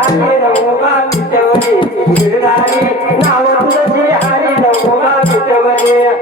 हरी नमोबा विठवरी गिरधारी नाव तुझं श्री हरी नमोबा विठवरी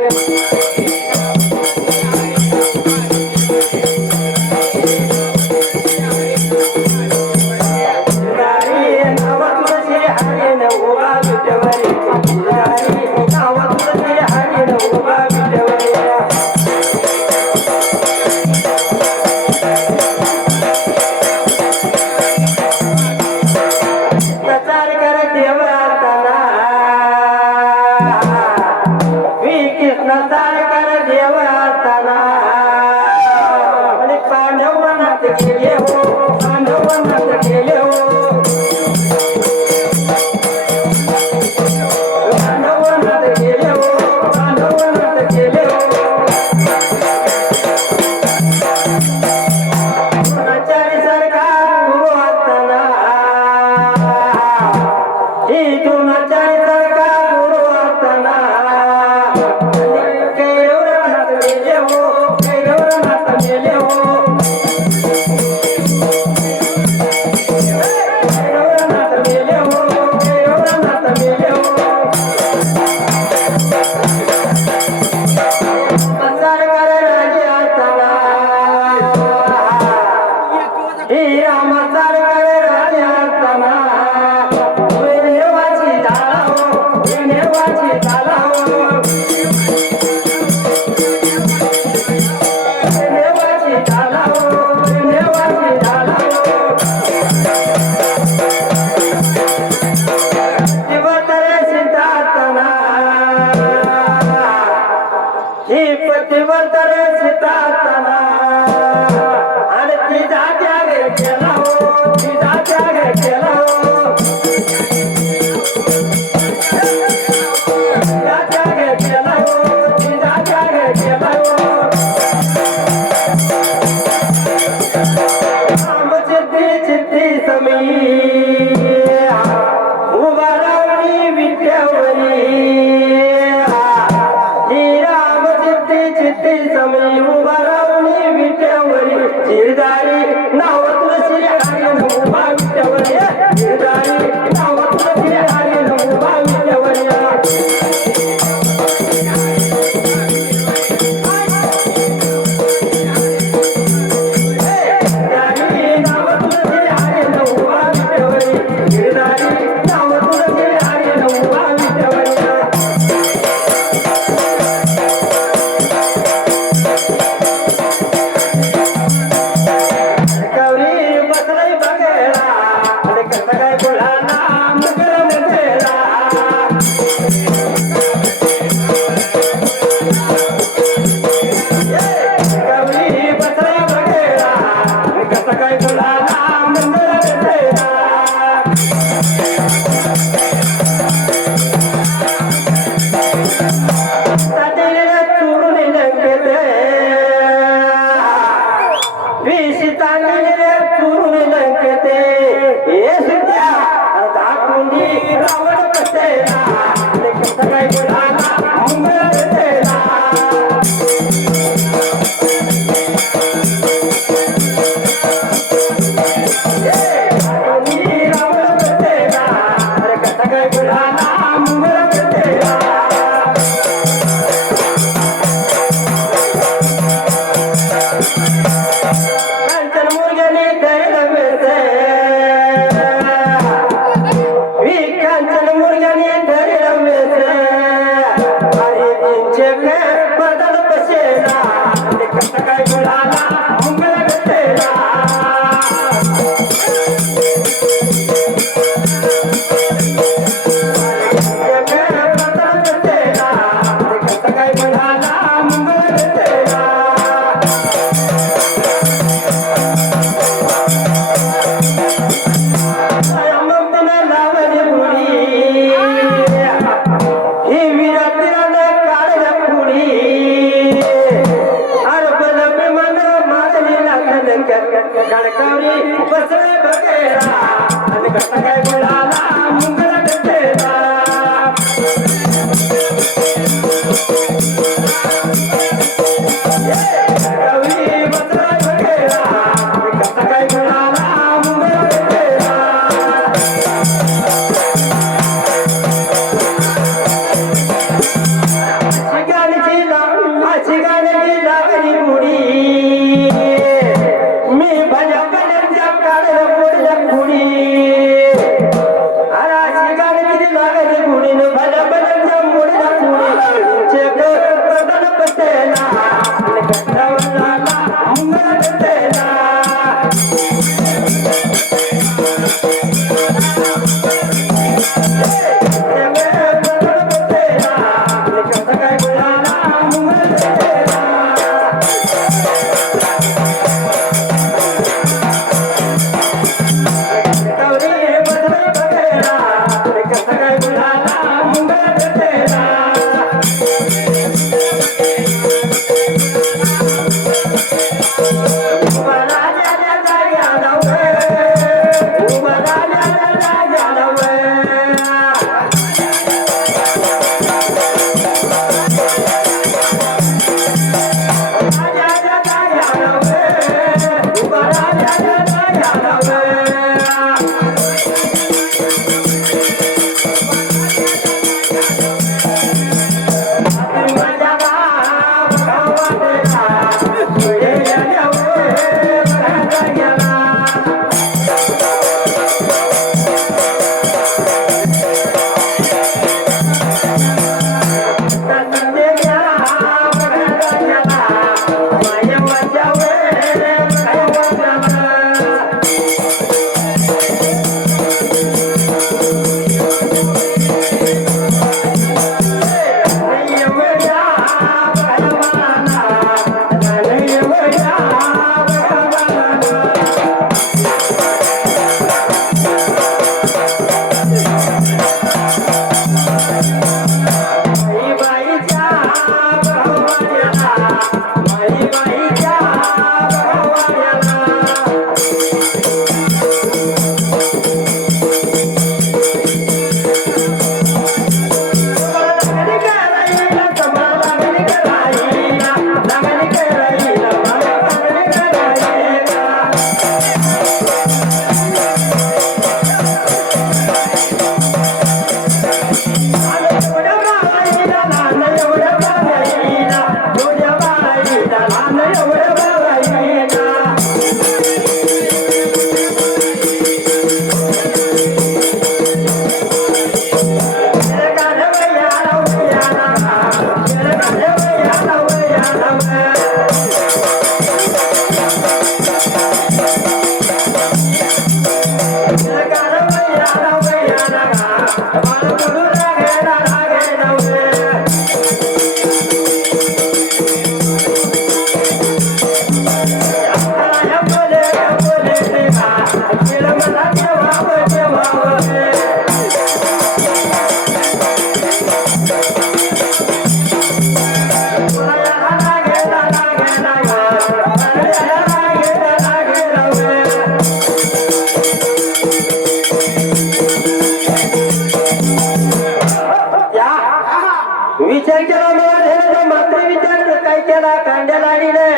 विचार केला मला ढेर मात्र विचार काय केला कांड्या लागले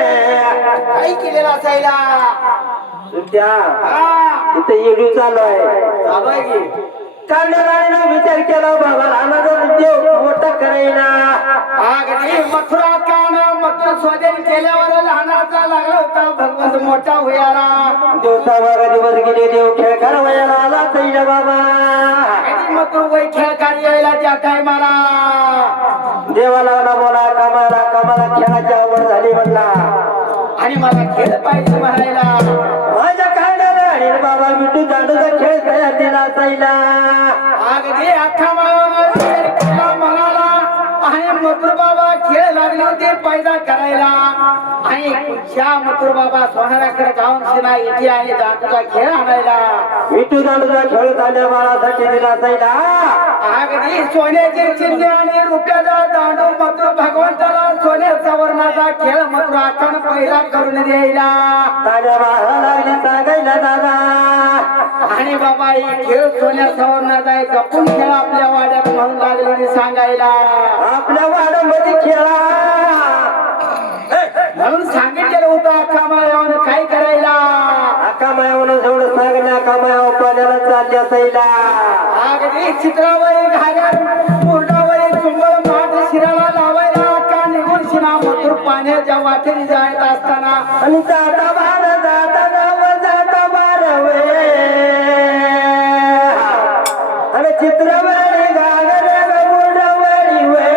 काय केलेला असायला सुट्या हा इथे येडू चालू आहे चालू आहे की कांड्या लागले विचार केला बाबा लहानाचा देव मोठा करायला अगदी मथुरा कान मथुरा स्वाधीन केल्यावर लहानाचा लागला होता भगवंत मोठा होयाला दिवसा बारा दिवस गेले देव खेळ करावयाला आला तैला बाबा अगदी मथुर वै खेळ काढी यायला त्या टायमाला देवाला लागला बोला कामाला कामाला खेळाची आवड झाली म्हणला आणि मला खेळ पाहिजे म्हणायला माझ्या कांड्याला आणि बाबा मिठू दांडूचा खेळ तयार दिला असायला अगदी अख्खा मायाला म्हणाला आणि मथुर बाबा खेळ लागले होते पैदा करायला आणि ज्या मथुर बाबा सोनाराकडे जाऊन शिना इथे आणि दांडूचा खेळ आणायला मिठू दांडूचा खेळ तांड्या बाळासाठी दिला असायला अगदी सोन्याचे चिन्ह आणि रुपयाचा दांडू मथुर भगवंताला सोन्याचा वर्णाचा खेळ मथुर आखण पहिला करून द्यायला तांड्या बाळाला लागली सांगायला दादा आणि बाबा ही खेळ सोन्या सवर्णाचा आहे जपून खेळ आपल्या वाड्यात म्हणून लागले सांगायला आपल्या वाड्यामध्ये खेळा म्हणून सांगितलेलं होतं अख्खा मायावर काय करायला अक्का मायावर एवढं सांगण्या अक्का मायावर पाण्याला चालली असायला अगदी चित्रावर घाऱ्या मुरडावर चुंबळ माठ शिराला लावायला अक्का निघून शिना मथुर पाण्याच्या वाटेने जायत असताना आणि जाता बार जाता नाव जाता बारवे आणि चित्रवाणी गागर मुरडवाणी वे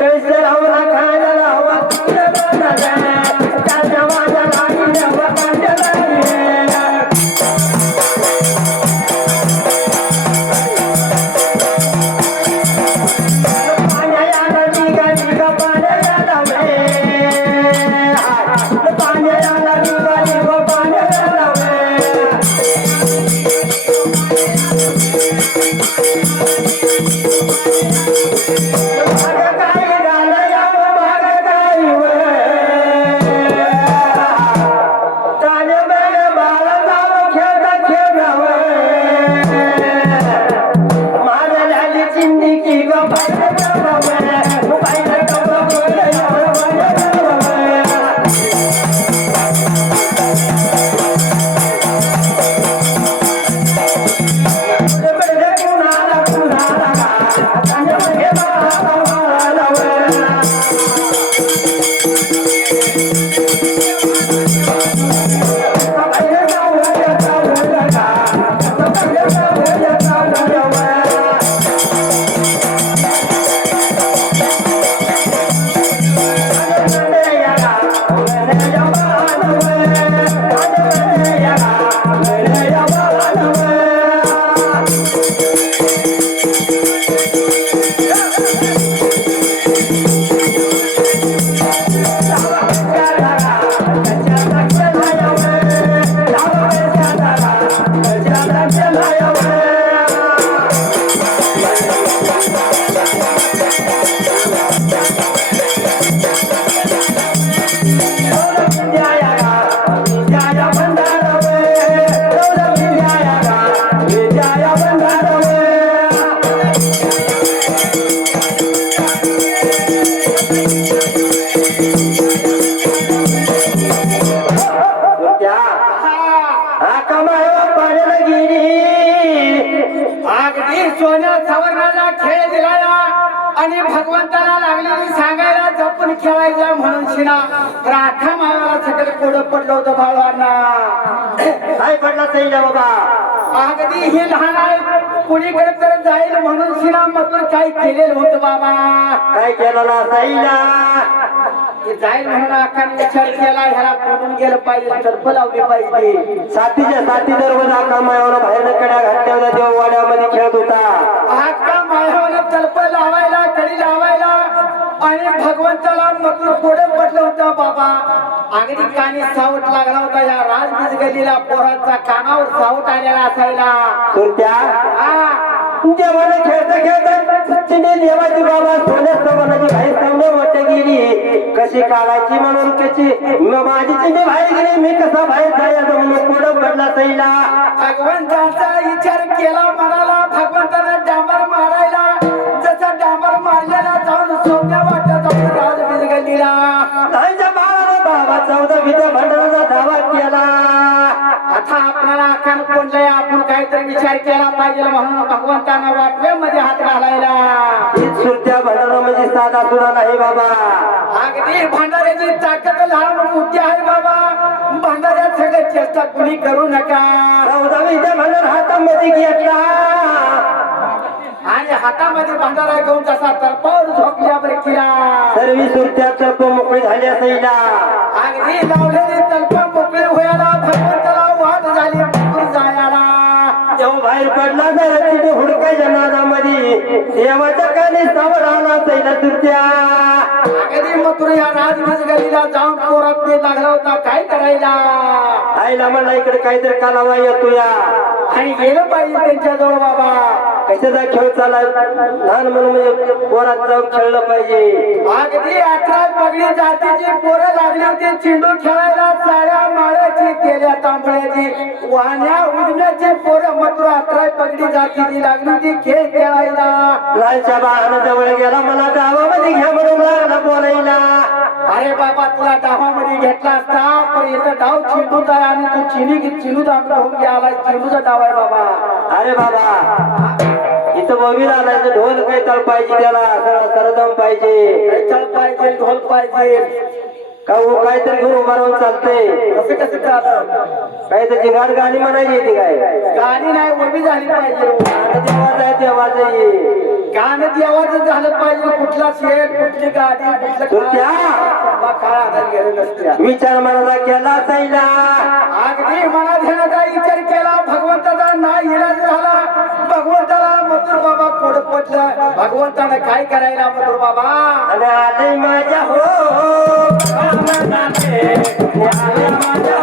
कैसे लावला खायला लावा त्याच्या माझ्या लागी लावा कांद्या लागी पाण्या हाका माया पाण्याला गेली अगदी सोन्या सवर्णाला खेळ दिलाया आणि भगवंताला लागलेली सांगायला जपून खेळायचं म्हणून शिना राखा मावाला सगळं कोड पडलं होतं भावांना. काय पडला सैला बाबा अगदी हे लहान आहे कुणीकडे तर जाईल म्हणून शिना मग काय केलेलं होतं बाबा. काय केलं सैला हे जाईल म्हणून आकाने विचार केला ह्याला पडून गेलं पाहिजे तर्फ लावली पाहिजे. साथीच्या साथी दररोज हाका मायावर बाहेर कड्या घातल्या होत्या देववाड्यामध्ये खेळत होता. आका मायावर तर्फ लावायला कडी लावायला आणि भगवंताला मधून कोडे पडलं होतं बाबा. अगदी कानी सावट लागला होता या राजबीज गल्लीला पोरांचा कानावर सावट आलेला असायला. सुरत्या देवाने खेळता खेळता चिने देवाची बाबा सोन्याचं मनाची बाहेर सामने मोठे गेली कशी काढायची म्हणून त्याची माझी चिने बाहेर गेली मी कसा बाहेर जायचं म्हणून पुढं पडला सैला. भगवंताचा विचार केला मनाला भगवंताने डांबर मारायला जसा डांबर मारलेला जाऊन सोन्या वाटत जाऊन राजबीज गल्लीला त्यांच्या बाळाला बाबा 14 भांडणाचा दावा केला. आता आपल्याला आखान कोणलंय आपण काहीतरी विचार केला पाहिजे म्हणून भगवंतांना वाटव्यामध्ये हात घालायला. ही सुरत्या भांडणं म्हणजे साधा सुद्धा नाही बाबा. अगदी भांडाऱ्याची ताकद लहान मोठी आहे बाबा. भांडाऱ्यात सगळं चेष्टा कुणी करू नका. 14 भांडण हातामध्ये घेतला आणि हातामध्ये भांडारा घेऊन जसा तर्फावर झोपल्यावर केला. सर्वी सुरत्या तर्फ मोकळी झाली सैला. अगदी लावलेली तल्प मोकळी व्हायला भगवंताला वाट झाली पुढे जायला. तेव्हा बाहेर पडला तर तिथे हुडकायच्या नादामध्ये देवाच्या कानी सावड आला सैला सुरत्या. अगदी मथुर या राजबीज गल्लीला जाऊन पोरात ते लागला होता काय करायला. आईला म्हणला इकडे काहीतरी कालावा येतो या आणि गेलं पाहिजे त्यांच्या जवळ बाबा. कशाचा खेळ चालाय लहान म्हणून म्हणजे पोरात जाऊन खेळलं पाहिजे. अगदी 11 पगडी जातीची पोरं लागली होती चिंडू खेळायला चाळ्या माळ्याची तेल्या तांबळ्याची वाहण्या उडण्याची पोरं मात्र 11 पगडी जातीची लागली होती खेळ खेळायला. लालच्या बाळानं जवळ गेला मला गावामध्ये घ्या म्हणून लागला बोलायला. अरे बाबा तुला डावामध्ये घेतला असता पण इथं डाव चिंडूचा आहे आणि तू चिंडूचा ढोल घ्यायला चिंडूचा डाव आहे बाबा. अरे बाबा इथं बवीर आलाय तर ढोल काही तळ पाहिजे त्याला सरदम पाहिजे चल पाहिजे ढोल पाहिजे का काहीतरी घेऊन उभा राहून चालतंय. कसं कसं चाललं काही तर जिगाड गाणी म्हणायची येते काय गाणी नाही उभी झाली पाहिजे. देवाच आहे देवाच गाणं देवाचं झालं पाहिजे. कुठला शेट कुठली गाडी कुठलं काय आधार गेलं नसत्या. विचार मनाला केला सैला. अगदी मनात घेण्याचा विचार केला भगवंताचा नाही इलाज झाला. भगवंताला मथुर बाबा कोड पटलं. भगवंताने काय करायला मथुर बाबा आणि आले माझ्या हो आले माझ्या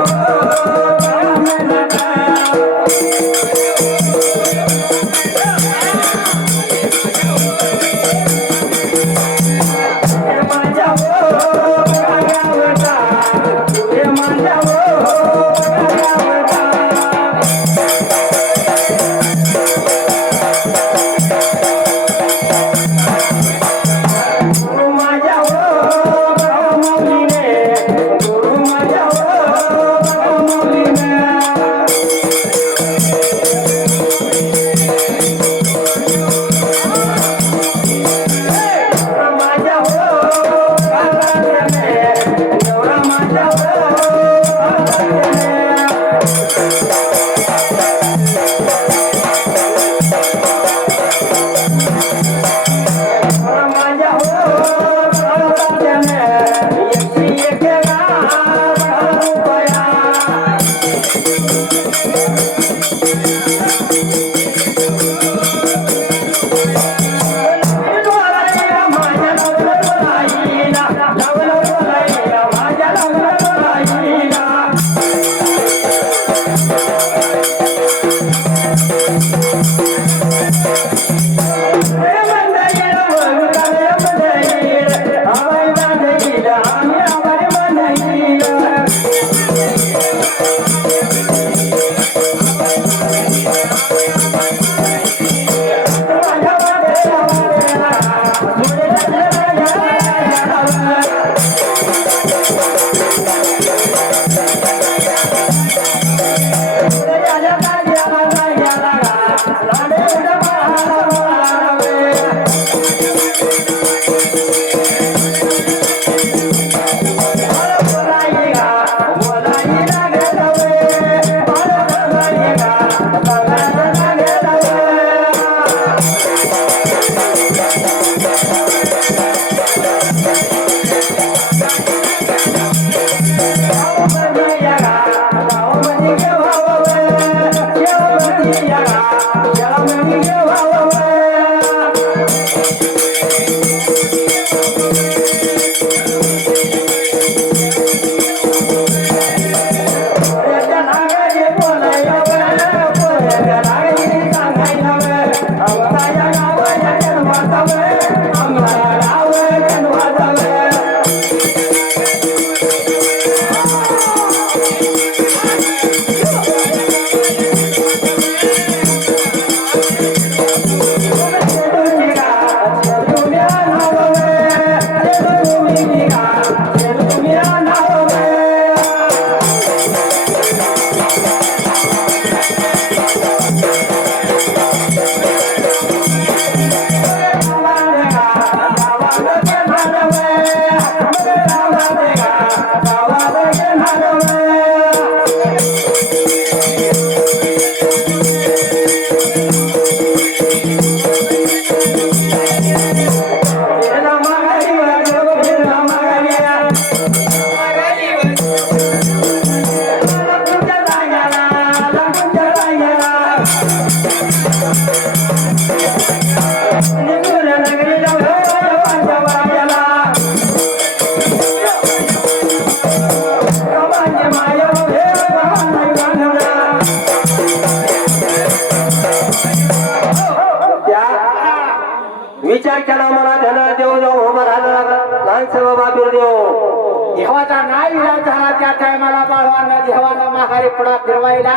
नाही इलाज झाला त्या टायमाला बाळवांना देवाला माघारी पुढा फिरवायला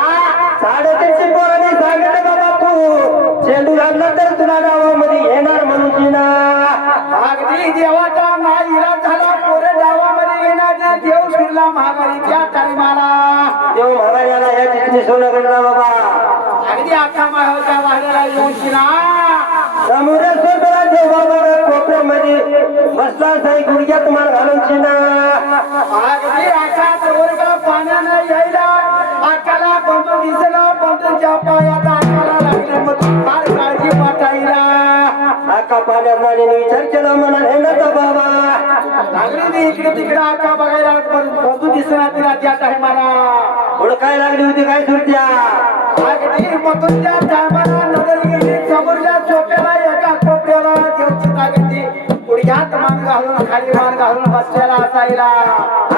350 पोरांनी सांगितलं का बापू चेंडू लागला तर तुला गावामध्ये येणार म्हणून तिना अगदी देवाचा नाही इलाज झाला पोरे गावामध्ये येण्याचे देव फिरला महागारी त्या टायमाला देव महाराजाला या चिठ्ठी सोनं करला बाबा अगदी अख्खा माहोच्या वाड्याला येऊन शिना समोर स्वतःला देव बाबा कोपऱ्यामध्ये बसला साई गुडघ्या तुम्हाला घालून शिना अगदी अख्खा वर्ग पाण्यानं यायला अक्काला बंधू दिसला बंधूच्या पायात अक्काला लागले मग फार काळजी वाटायला आका पाण्यात नाण्याने विचार केला म्हणा हे ना बाबा लागली ती इकडे तिकडे अक्का बघायला बंधू दिसला तिला त्या टायमाला काय लागली होती काय सुरत्या अगदी मधून त्या टायमाला नजर गेली समोरच्या सोप्याला एका कोपऱ्याला देवची जागती गुडघ्यात मान घालून खाली मान घालून बसलेला असायला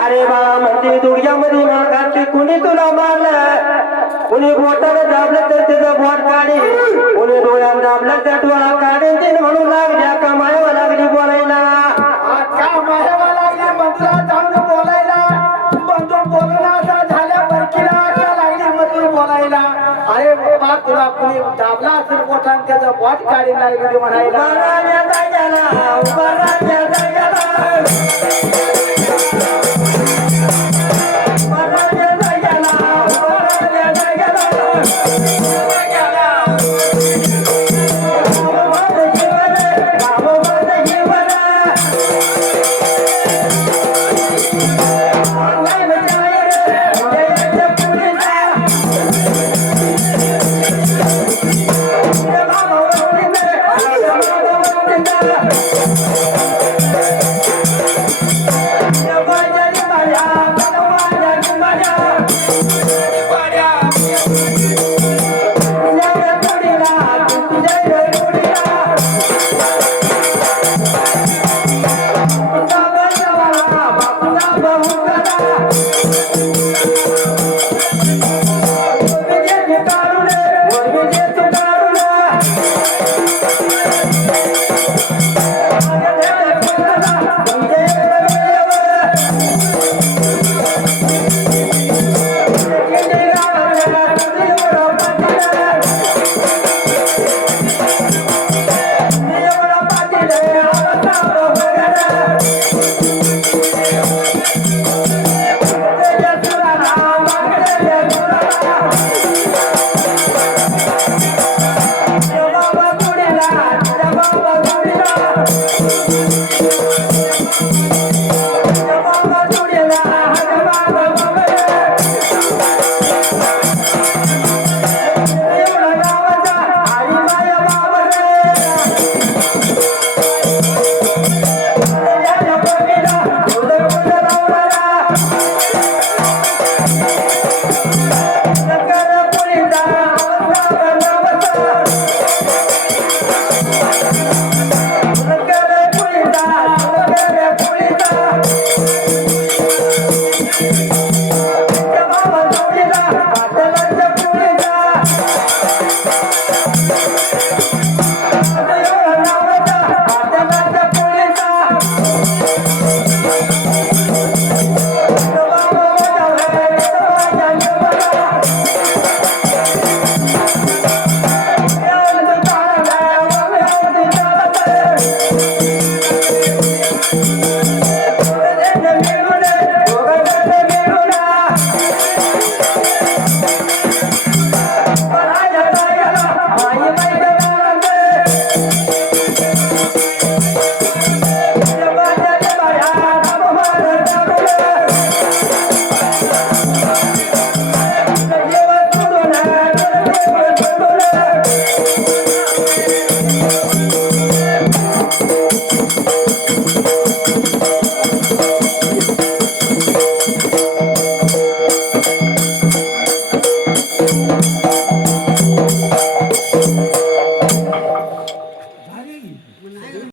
अरे बाळा म्हणते दुर्ग्यामध्ये मान घातली कुणी तुला मारलं कुणी बोटानं दाबलं तर त्याचं बोट काढी कुणी डोळ्यानं दाबलं तर डोळा काढेल ते म्हणून लागल्या का मायावा लागली बोलायला का माहेवा लागली बंधूला जाऊन बोलायला बंधू बोलला असा झाल्या बरकीला का लागली बंधू बोलायला अरे बाबा तुला कुणी दाबला असेल बोटान त्याचं बोट काढीन लागली म्हणायला उभाराच्या जाग्याला उभाराच्या जाग्याला उभाराच्या जाग्याला उभाराच्या जाग्याला